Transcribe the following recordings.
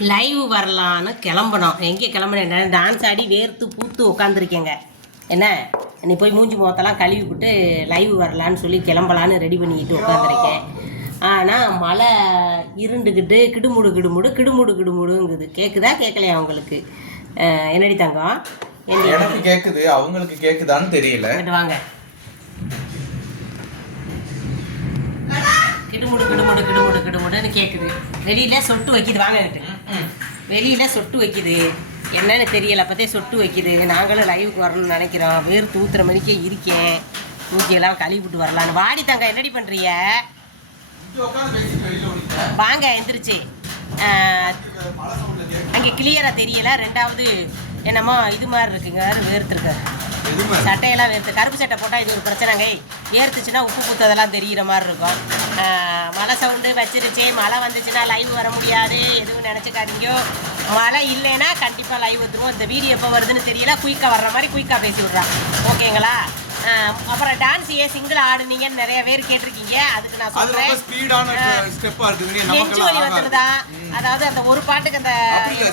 Live வரலான்னு கிளம்பணும் எங்கே கிளம்புனேன்? டான்ஸ் ஆடி வேர்த்து பூத்து உட்காந்துருக்கேங்க என்ன? நீ போய் மூஞ்சி முகத்தெல்லாம் கழுவி விட்டு லைவ் வரலான்னு சொல்லி கிளம்பலான்னு ரெடி பண்ணிக்கிட்டு உட்காந்துருக்கேன் ஆனால் மழை இருண்டுக்கிட்டு கிடுமுடு கிடுமுடு கிடுமுடு கிடுமுடுங்குது. கேட்குதா கேட்கலையா உங்களுக்கு? அஹ், என்னடி தங்கம்? எனக்கு கேக்குது அவங்களுக்கு கேக்குதான்னு தெரியல. வாங்க. கிடுமுடு கிடுமுடு கிடுமுடு கிடுமுடுன்னு கேட்குது வெளியில சொட்டு வைக்குது. வாங்க இங்கிட்டு. வெளியில சொட்டு வைக்குது. என்னன்னு தெரியல. அப்பதே சொட்டு வைக்குது. நாங்களும் லைவுக்கு வரணும்னு நினைக்கிறோம். வேர் தூத்துற மாதிரிக்கே இருக்கேன். மூஞ்சியெல்லாம் கழுவி விட்டு வரலான்னு. வாடி தங்க என்னடி பண்றீங்க? வாங்க எந்திரிச்சு. அங்கே கிளியராக தெரியல. ரெண்டாவது என்னமோ இது மாதிரி இருக்குங்க. வேர்த்துருக்கு. சட்டையெல்லாம் வேர்த்து கருப்பு சட்டை போட்டால் இது ஒரு பிரச்சனைங்க ஏறுத்துச்சுன்னா உப்பு குத்ததெல்லாம் தெரிகிற மாதிரி இருக்கும். மழை சவுண்டு வச்சிருச்சு. மழை வந்துச்சுன்னா லைவ் வர முடியாது. எதுவும் நினச்சிக்காதீங்க. மழை இல்லைன்னா கண்டிப்பாக லைவ் வந்துருவோம் இந்த வீடியோ எப்போ வருதுன்னு தெரியல. குயிக்காக வர்ற மாதிரி குயிக்காக பேசி விட்றான் ஓகேங்களா அப்புறம் டான்ஸ் ஏன் சிங்கிள் ஆடுனீங்கன்னு நிறைய பேர் கேட்டிருக்கீங்க. அதுக்கு நான் சொல்கிறேன் ஸ்பீடான ஸ்டெப்பா இருக்குதுங்க நெஞ்சு வலி. வந்துருதா? அதாவது அந்த ஒரு பாட்டுக்கு அந்த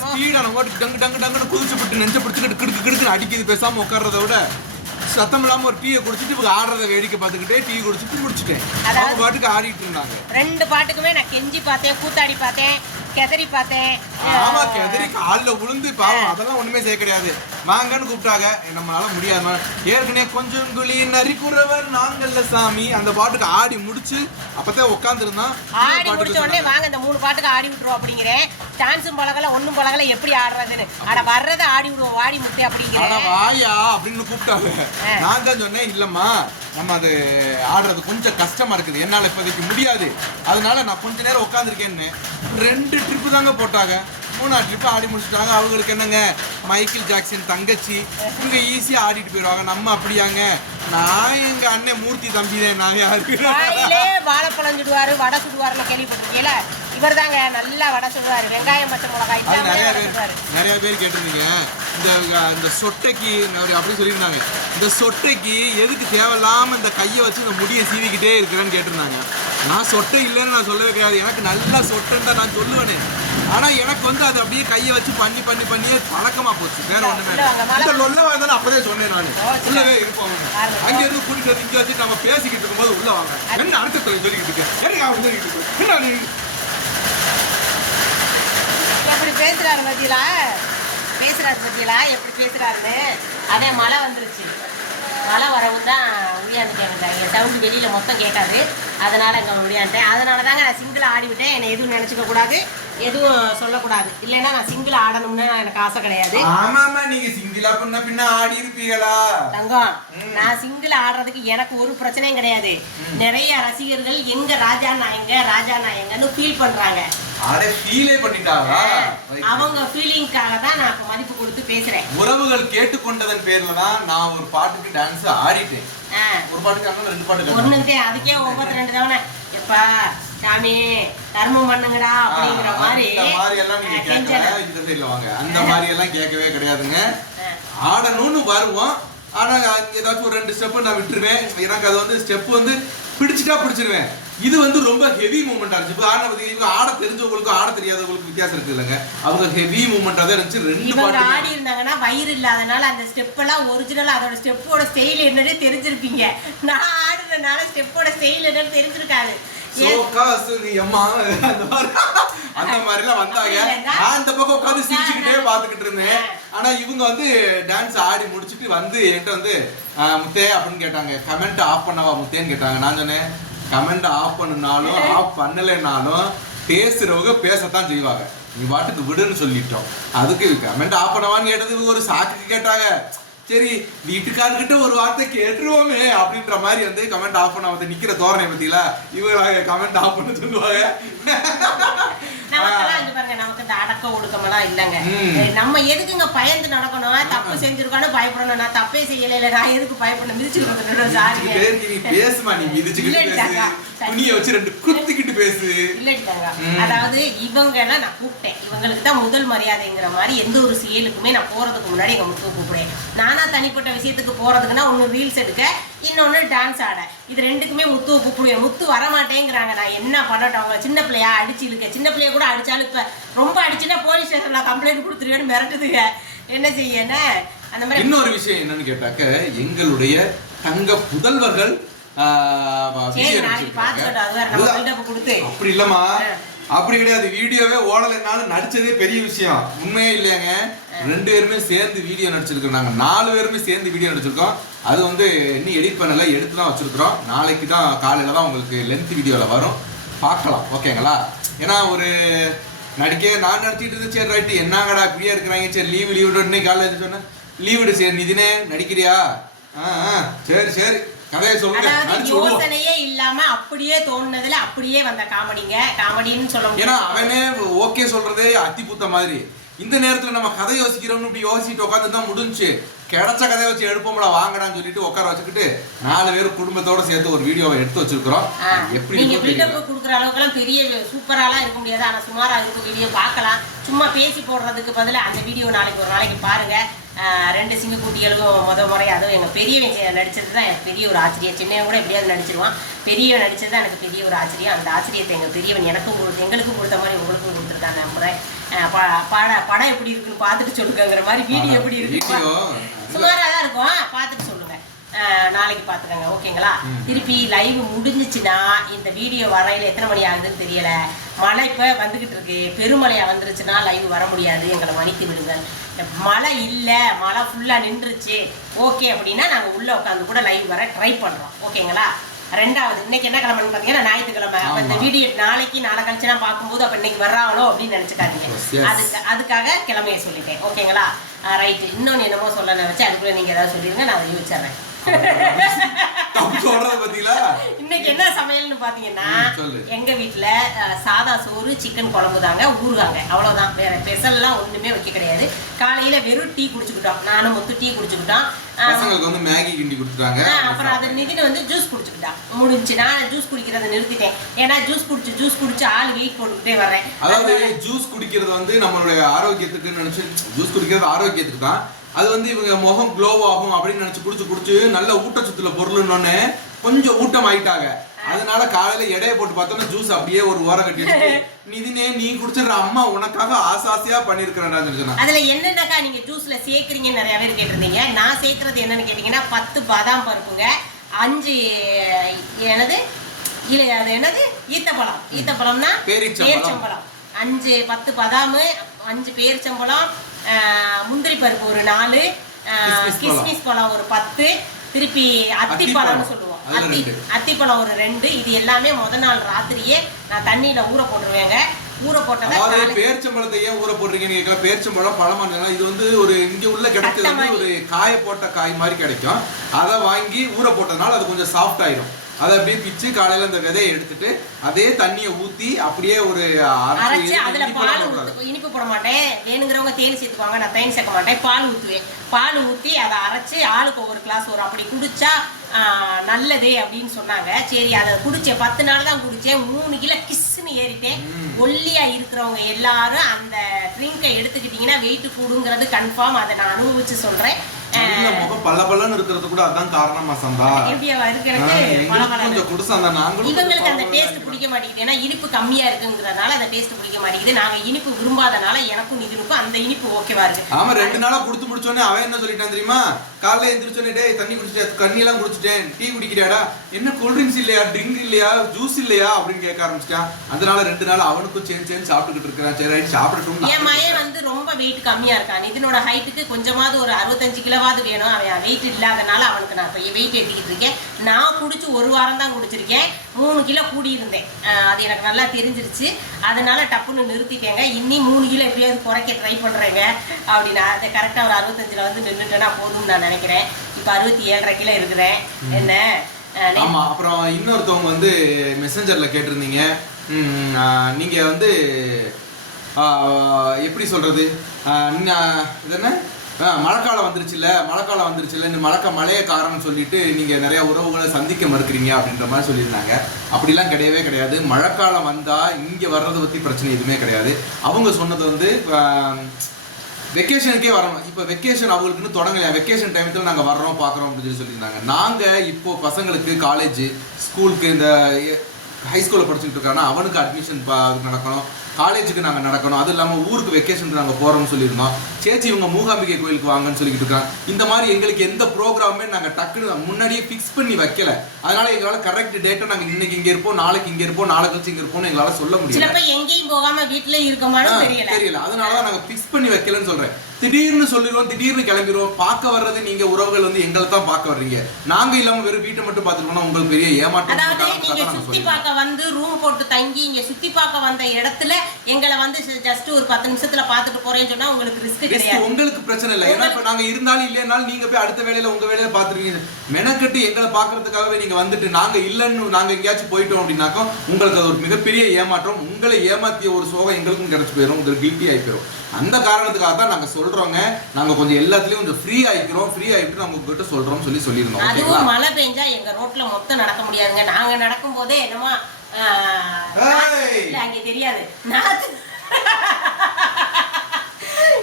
ஸ்பீடான ஓட்டு டங்கு டங்கு டங்குன்னு குதிச்சு விட்டு நெஞ்ச பிடிச்சிக்கிட்டு கிடுக்கு கிடுக்குன்னு அடிக்குது பேசாம உட்கார்றத விட சத்தம் இல்லாம ஒரு டீயை குடிச்சிட்டு இவங்க ஆடுறத வேடிக்கை பார்த்துக்கிட்டே டீ குடிச்சிட்டு முடிச்சிட்டேன் அதாவது- அவங்க பாட்டுக்கு ஆடிட்டு இருந்தாங்க. ரெண்டு பாட்டுக்குமே நான் கெஞ்சி பார்த்தேன் கூத்தாடி பார்த்தேன் கெதறி பார்த்தேன். ஆமா கெதறி கால்ல விழுந்து பாவம். அதெல்லாம் ஒண்ணுமே செய்ய கிடையாது. வாங்கன்னு கூப்பிட்டாங்க. நம்மளால முடியாது. ஏற்கனவே கொஞ்சம் குழி நரிக்குறவர் நாங்கள்ல சாமி. அந்த பாட்டுக்கு ஆடி முடிச்சு அப்பதான் உட்காந்துருந்தான் ஆடி முடிச்ச உடனே வாங்க இந்த மூணு பாட்டுக்கு ஆடி விட்டுருவோம் அப்படிங்கிறேன். டான்ஸும் பழகல ஒன்றும் பழகல எப்படி ஆடுறதுன்னு? ஆனா வர்றதை ஆடி விடுவோம் வாடி முட்டை அட அப்படிங்கிறேன் வாயா அப்படின்னு கூப்பிட்டாங்க. நான் தான் சொன்னேன் இல்லம்மா நம்ம அது ஆடுறது கொஞ்சம் கஷ்டமா இருக்குது. என்னால இப்போதைக்கு முடியாது. அதனால நான் கொஞ்ச நேரம் உட்காந்துருக்கேன்னு ரெண்டு ட்ரிப்பு தாங்க போட்டாங்க. மூணாவது ட்ரிப்பு ஆடி முடிச்சிட்டாங்க. அவங்களுக்கு என்னங்க? மைக்கேல் ஜாக்சன் தங்கச்சி. இவங்க ஈஸியா ஆடிட்டு போயிடுவாங்க நம்ம அப்படியாங்க? நான் எங்க அண்ணன் மூர்த்தி தம்பி தான் நான் யாருக்கு வாயிலே வாழைப்பழம் சுடுவாரு வடை சுடுவாருன்னு கேள்விப்பட்டிருக்கீங்கள? இவர் தாங்க நல்லா வடை சுடுவாரு. வெங்காயம் பச்சை மிளகாய் நிறைய பேர் நிறைய பேர் கேட்டிருந்தீங்க. இந்த இந்த சொட்டைக்கு அப்படி சொல்லியிருந்தாங்க. இந்த சொட்டைக்கு எதுக்கு தேவையில்லாம இந்த கையை வச்சு இந்த முடியை சீவிக்கிட்டே இருக்கிறேன்னு கேட்டிருந்தாங்க. நான் சொட்டை இல்லைன்னு நான் சொல்லவே கிடையாது. எனக்கு நல்லா சொட்டைன்னு தான் நான் சொல்லுவேனே. ஆனா எனக்கு வந்து அது அப்படியே கையை வச்சு பண்ணி பண்ணி பண்ணியே பழக்கமா போச்சு. வேற மழை- இந்த லொல்ல வந்தாலும் அப்பதே சொன்னேன் நான். உள்ளவே இருப்போம். பாருங்க. அங்க இருந்து கூட்டிட்டு வந்து இங்க வச்சு நம்ம பேசிக்கிட்டு இருக்கும்போது உள்ள வாங்க. என்ன அடுத்த சொல்லிக்கிட்டு இருக்கு? என்ன சொல்லிக்கிட்டு இருக்கு? என்ன பேசுறாரு பத்தியலா பேசுறாரு பத்தியலா எப்படி பேசுறாருன்னு? அதே மழை வந்துருச்சு. மழை வரவும் தான் உடியாந்துட்டேன் என் சவுண்டு வெளியில் மொத்தம் கேட்காது. அதனால் இங்கே உடியாந்துட்டேன் அதனால தாங்க நான் சிங்கிள் ஆடிவிட்டேன். என்னை எதுவும் நினச்சிக்க கூடாது. எதுவும் சொல்லக்கூடாது. இல்லைன்னா நான் சிங்கிள் ஆடணும்னு எனக்கு ஆசை கிடையாது. ஆமாமா நீங்க சிங்கிளா பண்ண பின்ன ஆடி இருப்பீங்களா? தங்கம் நான் சிங்கிள் ஆடுறதுக்கு எனக்கு ஒரு பிரச்சனையும் கிடையாது. நிறைய ரசிகர்கள் எங்க ராஜா நான் எங்க ராஜா நான் எங்கன்னு ஃபீல் பண்றாங்க. அட ஃபீலே பண்ணிட்டாரா? அவங்க ஃபீலிங்காக தான் நான் இப்போ மதிப்பு கொடுத்து பேசுறேன். உறவுகள் கேட்டுக்கொண்டதன் பேர்ல தான் நான் ஒரு பாட்டுக்கு டான்ஸ் ஆடிட்டேன். ஒரு பாட்டுக்கு ரெண்டு பாட்டுக்கு ஆடினேன். ஒண்ணுக்கிட்டே அதுக்கே ஒவ்வொரு ரெண்டு தவணை. எப்பா சாமி தர்மம் பண்ணுங்கடா அப்படிங்கிற மாதிரி. அந்த மாதிரி எல்லாம் நீங்க. கேட்கல. இந்த சைடுல வாங்க. அந்த மாதிரி எல்லாம் கேட்கவே கிடையாதுங்க. ஆடணும்னு வருவோம். ஆனா ஏதாச்சும் ஒரு ரெண்டு ஸ்டெப் நான் விட்டுருவேன். எனக்கு அது வந்து ஸ்டெப் வந்து பிடிச்சிட்டா பிடிச்சிருவேன். இது வந்து ரொம்ப ஹெவி மூமெண்டா இருந்துச்சு. இப்போ ஆடின இவங்க ஆட தெரிஞ்சவங்களுக்கும் ஆட தெரியாதவங்களுக்கும் வித்தியாசம் இருக்கு இல்லைங்க. அவங்க ஹெவி மூமெண்டா தான் இருந்துச்சு. ரெண்டு பாட்டு ஆடி இருந்தாங்கன்னா வயிறு இல்லாதனால அந்த ஸ்டெப் எல்லாம் ஒரிஜினல் அதோட ஸ்டெப்போட ஸ்டைல் என்னன்னு தெரிஞ்சிருப்பீங்க. நான் ஆடுறதுனால ஸ்டெப்போட ஸ்டைல் என்னன்னு தெரிஞ்சிருக்காது. அந்த மாதிரி எல்லாம் வந்தாங்க நான் இந்த பக்கம் உட்காந்து சிரிச்சுக்கிட்டே பாத்துக்கிட்டு இருந்தேன். ஆனா இவங்க வந்து டான்ஸ் ஆடி முடிச்சிட்டு வந்து என்கிட்ட வந்து "ஆஹ், முத்தே அப்படின்னு கேட்டாங்க. கமெண்ட் ஆஃப் பண்ணவா முத்தேன்னு கேட்டாங்க. நான் சொன்னேன் கமெண்ட் ஆஃப் பண்ணுனாலும் ஆஃப் பண்ணலைனாலும் பேசுறவங்க பேசத்தான் செய்வாங்க. நீ பாட்டுக்கு விடுன்னு சொல்லிட்டோம். அதுக்கு கமெண்ட் ஆஃப் பண்ணவான்னு கேட்டது இவங்க ஒரு சாக்குக்கு கேட்டாங்க. சரி வீட்டுக்காரர்கிட்ட ஒரு வார்த்தை கேட்டுருவோமே அப்படின்ற மாதிரி வந்து கமெண்ட் ஆஃப் பண்ண வந்து நிக்கிற தோரணை பத்தியில இவங்க கமெண்ட் ஆஃப் பண்ண சொல்லுவாங்க. நமக்கெல்லாம் இங்க பாருங்க நமக்கு இந்த அடக்க ஒடுக்கமெல்லாம் இல்லைங்க. நம்ம எதுக்குங்க பயந்து நடக்கணும்? தப்பு செஞ்சிருக்கானு பயப்படணும். நான் தப்பே செய்யல இல்ல நான் எதுக்கு பயப்படணும்? சாரிங்க மிதிச்சுக்கிட்டே நீ பேசுமா நீ. துணியை வச்சு ரெண்டு குத்திக்கிட்டு பேசு. இல்லட்டாங்க. அதாவது இவங்க எல்லாம் நான் கூப்பிட்டேன். இவங்களுக்கு தான் முதல் மரியாதைங்கிற மாதிரி எந்த ஒரு செயலுக்குமே நான் போறதுக்கு முன்னாடி எங்க முத்து கூப்பிடுவேன் நானா தனிப்பட்ட விஷயத்துக்கு போறதுக்குன்னா ஒண்ணு ரீல்ஸ் எடுக்க இன்னொன்று டான்ஸ் ஆட. இது ரெண்டுக்குமே முத்து கூப்பிடுவேன் முத்து வர மாட்டேங்கிறாங்க நான் என்ன பண்ணட்டும்? அவங்க சின்ன பிள்ளையா அடிச்சு இழுக்க. சின்ன பிள்ளைய கூட அடிச்சாலும் இப்போ ரொம்ப அடிச்சுன்னா போலீஸ் ஸ்டேஷனில் கம்ப்ளைண்ட் கொடுத்துருவேன்னு மிரட்டுதுங்க. என்ன செய்ய என்ன அந்த மாதிரி இன்னொரு விஷயம் என்னன்னு கேட்டாக்க எங்களுடைய தங்க புதல்வர்கள். அப்படி இல்லம்மா. அப்படி கிடையாது. வீடியோவே ஓடலைனாலும் நடிச்சதே பெரிய விஷயம். உண்மையே இல்லையாங்க. ரெண்டு பேருமே சேர்ந்து வீடியோ நடிச்சிருக்கோம் நாங்கள் நாலு பேருமே சேர்ந்து வீடியோ நடிச்சிருக்கோம். அது வந்து இன்னும் எடிட் பண்ணல. எடுத்து தான் வச்சிருக்கிறோம். நாளைக்கு தான் காலையில் தான் உங்களுக்கு லென்த் வீடியோவில் வரும். பார்க்கலாம். ஓகேங்களா? ஏன்னா ஒரு நடிக்க நான் நடிச்சிட்டு இருந்தேன். சரி ரைட்டு என்னங்கடா இப்படியே இருக்கிறாங்க? சரி லீவு லீவு இன்னைக்கு காலையில் சொன்னேன் லீவு சரி. நிதினே நடிக்கிறியா? ஆ ஆ, சரி சரி. கதையை சொல்லுங்க. யோசனையே இல்லாம அப்படியே தோணுனதுல அப்படியே வந்த காமெடிங்க. காமெடின்னு சொல்ல ஏன்னா அவனே ஓகே சொல்றதே அத்தி பூத்த மாதிரி. இந்த நேரத்துல நம்ம கதை யோசிக்கிறோம்னு இப்படி யோசிச்சுட்டு உட்காந்து தான் முடிஞ்சுச்சு. கிடைச்ச கதையை வச்சு எடுப்போம்ல வாங்கடான்னு சொல்லிட்டு உட்கார வச்சுக்கிட்டு நாலு பேர் குடும்பத்தோட சேர்த்து ஒரு வீடியோவை எடுத்து வச்சிருக்கிறோம். எப்படி நீங்க. பில்டப் கொடுக்குற அளவுக்குலாம் பெரிய சூப்பராலாம் இருக்க முடியாது. ஆனா சுமாரா இருக்கும் வீடியோ பார்க்கலாம். சும்மா பேசி போடுறதுக்கு பதிலா அந்த வீடியோ நாளைக்கு ஒரு நாளைக்கு பாருங்க. ரெண்டு சிங்க குட்டிகளுக்கும் முத முறை அதுவும் எங்க பெரியவன் நடிச்சது தான் எனக்கு பெரிய ஒரு ஆச்சரியம். சின்னவன் கூட எப்படியாவது நடிச்சிருவான். பெரியவன் நடிச்சது தான் எனக்கு பெரிய ஒரு ஆச்சரியம். அந்த ஆச்சரியத்தை எங்க பெரியவன் எனக்கும் கொடுத்து எங்களுக்கும் கொடுத்த மாதிரி உங்களுக்கும் கொடுத்துருக்காங்க ப- பட படம் எப்படி இருக்குன்னு பார்த்துட்டு சொல்லுங்கிற மாதிரி வீடியோ எப்படி இருக்கு சுமாராக தான் இருக்கும். பார்த்துட்டு சொல்லுங்க. அஹ் நாளைக்கு பார்த்துக்கங்க ஓகேங்களா? திருப்பி லைவ் முடிஞ்சிச்சுன்னா இந்த வீடியோ வரையில எத்தனை மணி ஆகுதுன்னு தெரியல. மழை இப்போ வந்துகிட்டு இருக்கு. பெருமழையா வந்துருச்சுன்னா லைவ் வர முடியாது. எங்களை மன்னித்து விடுங்கள். இந்த மழை இல்லை மழை ஃபுல்லாக நின்றுச்சு. ஓகே அப்படின்னா நாங்கள் உள்ளே உட்காந்து கூட லைவ் வர ட்ரை பண்ணுறோம் ஓகேங்களா? ரெண்டாவது இன்னைக்கு என்ன கிழமைன்னு பார்த்தீங்கன்னா ஞாயிற்றுக்கிழமை. அப்ப இந்த. வீடியோ நாளைக்கு நாளை கழிச்சுனா பார்க்கும்போது அப்போ இன்னைக்கு வர்றாங்களோ அப்படின்னு நினச்சிக்காதீங்க. அதுக்கு அதுக்காக கிழமையை சொல்லிட்டேன். ஓகேங்களா? ரைட்டு இன்னொன்று என்னமோ சொல்ல நினச்சி அதுக்குள்ளே நீங்கள் ஏதாவது சொல்லிடுங்க நான் அதை யோசிச்சிடுறேன். சொல்றது பாத்தீங்களா இன்னைக்கு என்ன சமையல்னு சொல்லு. எங்க வீட்டில் சாதா சோறு சிக்கன் குழம்பு தாங்க ஊறுகாங்க. அவ்வளோதான் வேற ஸ்பெஷல்லாம் ஒன்றுமே வைக்க கிடையாது. காலையில் வெறும் டீ குடிச்சுக்கிட்டோம். நானும் மொத்தம் டீ குடிச்சுக்கிட்டோம். பசங்களுக்கு வந்து மேகி கிண்டி கொடுத்துட்டாங்க. அப்புறம் அது நிதின் வந்து ஜூஸ் குடிச்சுக்கிட்டான். முடிஞ்சு. நான் ஜூஸ் குடிக்கிறத நிறுத்திட்டேன். ஏன்னா ஜூஸ் குடிச்சு ஜூஸ் குடிச்சு ஆள் வெயிட் போட்டுக்கிட்டே வர்றேன். அதாவது ஜூஸ் குடிக்கிறது வந்து நம்மளுடைய ஆரோக்கியத்துக்கு நினைச்சு ஜூஸ் குடிக்கிறது ஆரோக்கியத்துக்கு தான். அது வந்து இவங்க முகம் க்ளோ ஆகும் அப்படின்னு நினைச்சு குடிச்சு குடிச்சு நல்ல ஊட்டச்சத்துல பொருள்னு கொஞ்சம் ஊட்டம் ஆயிட்டாங்க அதனால காலையில எடையை போட்டு பார்த்தோம்னா ஜூஸ் அப்படியே ஒரு ஓரம் கட்டி நிதினே நீ குடிச்சிடுற அம்மா உனக்காக ஆசாசியா பண்ணிருக்கிறேன்டா சொன்னா அதுல என்னென்னக்கா நீங்க ஜூஸ்ல சேர்க்குறீங்கன்னு நிறைய பேர் கேட்டிருந்தீங்க. நான் சேர்க்கறது என்னன்னு கேட்டீங்கன்னா பத்து பாதாம் பருப்புங்க அஞ்சு என்னது? இல்ல அது என்னது? ஈத்தப்பழம். ஈத்தப்பழம்னா பேரீச்சம்பழம். அஞ்சு பத்து பாதாமு அஞ்சு பேரிச்சம்பழம் முந்திரி பருப்பு ஒரு நாலு கிஸ்மிஸ் பழம். ஒரு பத்து திருப்பி அத்திப்பழம்னு அத்திப்பழம். சொல்லுவோம். அத்தி. அத்திப்பழம் ஒரு ரெண்டு. இது எல்லாமே முத நாள் ராத்திரியே நான் தண்ணியில ஊற போட்டுருவேங்க. ஊற போட்டதை பேரிச்சம்பழத்தை ஏன் ஊற போடுறீங்கன்னு கேட்கல. பேரிச்சம்பழம் பழமா இது வந்து ஒரு இங்க உள்ள கிடைக்கிறது ஒரு காய போட்ட காய் மாதிரி கிடைக்கும். அதை வாங்கி ஊற போட்டதுனால அது கொஞ்சம் சாஃப்ட் ஆயிடும் அதை அப்படியே பிச்சு காலையில அந்த விதையை எடுத்துட்டு அதே தண்ணியை ஊத்தி அப்படியே ஒரு அரைச்சு அதுல பால். ஊத்து இனிப்பு போட மாட்டேன். வேணுங்கிறவங்க தேன் சேர்த்துக்குவாங்க நான் தேன் சேர்க்க மாட்டேன். பால் ஊற்றுவேன் பால் ஊற்றி அதை அரைச்சு ஆளுக்கு ஒவ்வொரு கிளாஸ் ஒரு அப்படி குடிச்சா ஆஹ், நல்லது அப்படின்னு சொன்னாங்க. சரி அதை குடிச்சேன். பத்து நாள் தான் குடிச்சேன். மூணு கிலோ கிஸ்ஸுன்னு ஏறிட்டேன். ஒல்லியா இருக்கிறவங்க எல்லாரும் அந்த ட்ரிங்கை எடுத்துக்கிட்டீங்கன்னா வெயிட் கூடுங்கிறது கன்ஃபார்ம் அதை நான் அனுபவிச்சு சொல்றேன். நல்ல முகம் இருக்கிறது கூட அதான் காரணமா சந்தா. கொஞ்சம் குடிசாந்தா நாங்களும் இவங்களுக்கு அந்த டேஸ்ட் பிடிக்க மாட்டேங்குது. ஏன்னா இனிப்பு கம்மியா இருக்குங்கிறதுனால அந்த டேஸ்ட் பிடிக்க மாட்டேங்குது. நாங்க இனிப்பு விரும்பாதனால எனக்கும் நிதினுக்கும் அந்த இனிப்பு ஓகேவா இருக்கு. ஆமா ரெண்டு நாளா குடுத்து முடிச்சோடனே அவன் என்ன சொல்லிட்டான் தெரியுமா? காலைல எந்திரிச்சோடனே டேய் தண்ணி குடிச்சிட்டேன் கண்ணியெல்லாம் குடிச்சிட்டேன் டீ குடிக்கிறாடா என்ன கூல் ட்ரிங்க்ஸ் இல்லையா? ட்ரிங்க் இல்லையா? ஜூஸ் இல்லையா? அப்படின்னு கேட்க ஆரம்பிச்சிட்டான் அதனால ரெண்டு நாள் அவனுக்கும் சேர்ந்து சேர்ந்து சாப்பிட்டுக்கிட்டு இருக்கிறான். சரி ரைட் சாப்பிடட்டும். என் மயன் வந்து ரொம்ப வெயிட் கம்மியா இருக்கான். இதனோட ஹைட்டுக்கு கொஞ்சமாவது ஒரு அறுபத்தஞ்சு கிலோவாவது வேணும். அவன் வெயிட் இல்லாதனால அவனுக்கு நான் இப்போ வெயிட் ஏற்றிக்கிட்டு இருக்கேன். நான் குடிச்சு ஒரு வாரம் தான் குடிச்சிருக்கேன். மூணு கிலோ கூடி இருந்தேன் ஆஹ் அது எனக்கு நல்லா தெரிஞ்சிருச்சு. அதனால டப்புன்னு நிறுத்திட்டேங்க. இன்னி மூணு கிலோ எப்படியாவது குறைக்க ட்ரை பண்றேங்க. அப்படின்னா அது கரெக்டாக ஒரு அறுபத்தஞ்சில் வந்து நின்றுட்டேன்னா போதும்னு நான் நினைக்கிறேன். இப்போ அறுபத்தி ஏழரை கிலோ இருக்கிறேன் என்ன? ஆமா அப்புறம் இன்னொருத்தவங்க வந்து மெசஞ்சர்ல கேட்டிருந்தீங்க. ம், ஆ, நீங்க வந்து எப்படி சொல்றது? நீங்க- இது என்ன? மழைக்காலம் வந்துருச்சுல்ல மழைக்காலம் வந்துருச்சுல்ல இந்த மழைக்க மழைய காரணம் சொல்லிட்டு நீங்க நிறைய உறவுகளை சந்திக்க மறுக்கிறீங்க அப்படின்ற மாதிரி சொல்லியிருந்தாங்க. அப்படிலாம் கிடையவே கிடையாது. மழைக்காலம் வந்தா இங்க வர்றதை பத்தி பிரச்சனை எதுவுமே கிடையாது. அவங்க சொன்னது வந்து வெக்கேஷனுக்கே வரணும். இப்போ வெக்கேஷன் அவங்களுக்குன்னு தொடங்கலையா? வெக்கேஷன் டைமத்தில் நாங்கள் வர்றோம் பார்க்குறோம் அப்படின்னு சொல்லி சொல்லியிருந்தாங்க. நாங்கள் இப்போ பசங்களுக்கு காலேஜ் ஸ்கூலுக்கு இந்த ஹை ஸ்கூலில் படிச்சுட்டு இருக்காங்கன்னா அவனுக்கு அட்மிஷன் நடக்கணும். காலேஜுக்கு நாங்கள் நடக்கணும். அது இல்லாமல் ஊருக்கு வெக்கேஷனுக்கு நாங்கள் போகிறோம்னு சொல்லியிருந்தோம். சேச்சி இவங்க மூகாம்பிகை கோயிலுக்கு வாங்கன்னு சொல்லிக்கிட்டு இருக்காங்க. இந்த மாதிரி எங்களுக்கு எந்த ப்ரோக்ராமே நாங்கள் டக்குன்னு முன்னாடியே ஃபிக்ஸ் பண்ணி வைக்கல. அதனால எங்களால் கரெக்ட் டேட்டை நாங்கள் இன்னைக்கு இங்கே இருப்போம் நாளைக்கு இங்கே இருப்போம் நாளை கழிச்சு இங்கே இருப்போம்னு எங்களால் சொல்ல முடியல. எங்கேயும் போகாம வீட்டுல இருக்கமான்னு ஆ, தெரியல. தெரியல. அதனாலதான் நாங்க பிக்ஸ் பண்ணி வைக்கலன்னு சொல்றேன். திடீர்னு சொல்லிடுவோம் திடீர்னு கிளம்பிடுவோம் பார்க்க வர்றது நீங்க உறவுகள் வந்து எங்களை தான் பார்க்க வர்றீங்க. நாங்க இல்லாம வெறும் வீட்டை மட்டும் பார்த்துட்டோம்னா உங்களுக்கு பெரிய ஏமாற்றம் அதாவது நீங்க சுத்தி. பார்க்க வந்து ரூம் போட்டு தங்கி இங்க சுத்தி பார்க்க வந்த இடத்துல எங்களை வந்து ஜஸ்ட் ஒரு பத்து நிமிஷத்துல பார்த்துட்டு போறேன்னு சொன்னா உங்களுக்கு ரிஸ்க் கிடையாது. உங்களுக்கு பிரச்சனை இல்லை. ஏன்னா இப்ப நாங்க இருந்தாலும் இல்லைனாலும் நீங்க போய் அடுத்த வேலையில உங்க வேலையில பாத்துருக்கீங்க மெனக்கட்டு எங்களை பாக்குறதுக்காகவே நீங்க வந்துட்டு நாங்க இல்லைன்னு நாங்க எங்கேயாச்சும் போயிட்டோம் அப்படின்னாக்கா உங்களுக்கு அது ஒரு மிகப்பெரிய ஏமாற்றம். உங்களை ஏமாத்திய ஒரு சோகம் எங்களுக்கும் கிடைச்சு போயிடும் உங்களுக்கு கில்ட்டி ஆகி போயிடும் அந்த காரணத்துக்காக தான் நாங்க சொல்றோங்க. நாங்க கொஞ்சம் எல்லாத்துலயும் கொஞ்சம் ஃப்ரீ ஆயிக்கிறோம். ஃப்ரீ ஆயிட்டு நாங்க உங்ககிட்ட சொல்றோம்னு சொல்லி சொல்லியிருந்தோம். அதுவும் மழை பெஞ்சா எங்க ரோட்ல மொத்தம் நடக்க முடியாதுங்க. நாங்க நடக்கும் போதே என்னமோ அங்க தெரியாது.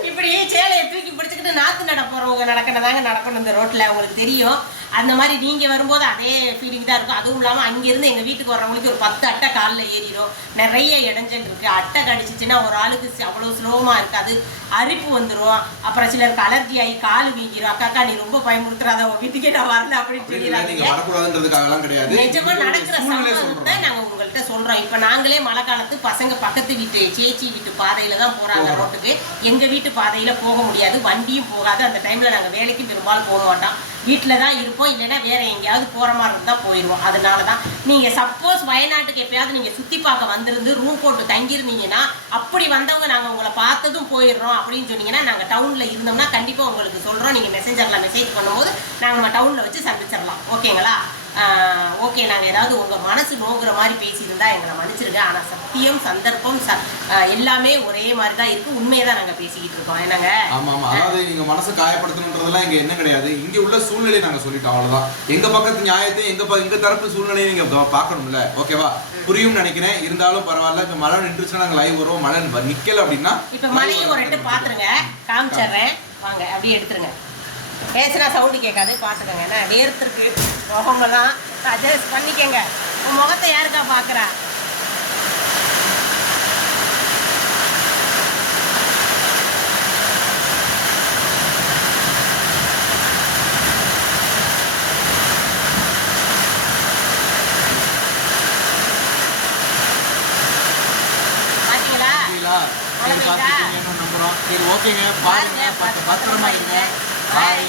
இப்படி சேலையை தூக்கி பிடிச்சுக்கிட்டு நாத்து நட போறவங்க நடக்கணுதாங்க நடக்கணும் இந்த ரோட்ல. உங்களுக்கு தெரியும். அந்த மாதிரி நீங்க வரும்போது அதே ஃபீலிங் தான் இருக்கும். அதுவும் இல்லாம அங்கிருந்து எங்க வீட்டுக்கு வர்றவங்களுக்கு ஒரு பத்து அட்டை காலில் ஏறிடும். நிறைய இடைஞ்சல் இருக்கு. அட்டை கடிச்சிச்சுன்னா ஒரு ஆளுக்கு அவ்வளவு ஸ்லோமா இருக்காது. அரிப்பு வந்துரும். அப்புறம் சிலருக்கு அலர்ஜி ஆகி கால் வீங்கிரும். அக்காக்கா நீ ரொம்ப பயமுறுத்துறாத. உன் வீட்டுக்கே நான் வரல. அப்படின்னு அப்படி இல்லை, நீங்க சொல்லிடுறாங்க வரக்கூடாதுன்றதுக்காக எல்லாம் கிடையாது. நிஜமா நடக்கிற சம்பவத்தை சொல்றோம். நாங்க உங்கள்கிட்ட சொல்றோம். இப்ப நாங்களே மழை காலத்து பசங்க பக்கத்து வீட்டு சேச்சி வீட்டு பாதையில தான் போறாங்க போகிறோம். ரோட்டுக்கு. எங்க வீட்டு பாதையில போக முடியாது. வண்டியும் போகாது. அந்த டைம்ல நாங்க வேலைக்கு பெரும்பாலும் போக மாட்டோம். வீட்டில் தான் இருப்போம் இல்லைன்னா வேறு எங்கேயாவது போகிற மாதிரி இருந்தால் போயிடுவோம் அதனால தான் நீங்கள் சப்போஸ் வயநாட்டுக்கு எப்பயாவது நீங்கள் சுற்றி பார்க்க வந்திருந்து ரூம் போட்டு தங்கியிருந்தீங்கன்னா அப்படி வந்தவங்க நாங்கள் உங்களை பார்த்ததும் போயிடுறோம் அப்படின்னு சொன்னீங்கன்னா நாங்கள் டவுனில் இருந்தோம்னா கண்டிப்பாக உங்களுக்கு சொல்கிறோம் நீங்கள் மெசேஜரில் மெசேஜ் பண்ணும்போது நாங்கள் டவுனில் வச்சு சந்திச்சிடலாம். ஓகேங்களா? ஓகே நாங்கள் ஏதாவது உங்கள் மனசு நோகுற மாதிரி பேசியிருந்தா எங்களை மன்னிச்சிருங்க. ஆனால் சத்தியம் சந்தர்ப்பம் ச எல்லாமே ஒரே மாதிரி தான் இருக்குது உண்மையை தான் நாங்கள் பேசிக்கிட்டு இருக்கோம். என்னங்க? ஆமா ஆமா அதாவது நீங்க மனசை காயப்படுத்தணுன்றதெல்லாம் இங்க என்ன கிடையாது. இங்க உள்ள சூழ்நிலை நாங்க சொல்லிட்டோம். அவ்வளவுதான். எங்க பக்கத்து நியாயத்தை எங்க ப- எங்க தரப்பு சூழ்நிலையை நீங்க பா- பார்க்கணும்ல. ஓகேவா? புரியும் நினைக்கிறேன். இருந்தாலும் பரவாயில்ல. இப்ப மழை நின்றுச்சுன்னா நாங்க லைவ் வருவோம். மழை நிக்கல அப்படின்னா இப்போ மழையும் ஒரு எட்டு பார்த்துருங்க காமிச்சிடுறேன். வாங்க அப்படியே எடுத்துருங்க. பேசுனா சவுண்டு கேட்காது. பார்த்துக்கோங்க என்ன? வேர்த்துருக்கு முகமெல்லாம் அட்ஜஸ்ட் பண்ணிக்கங்க. உன் முகத்தை யாருக்கா பார்க்குறா நம்புறோம். சரி ஓகேங்க. பாருங்க. பத்திரமா இருங்க. பாய்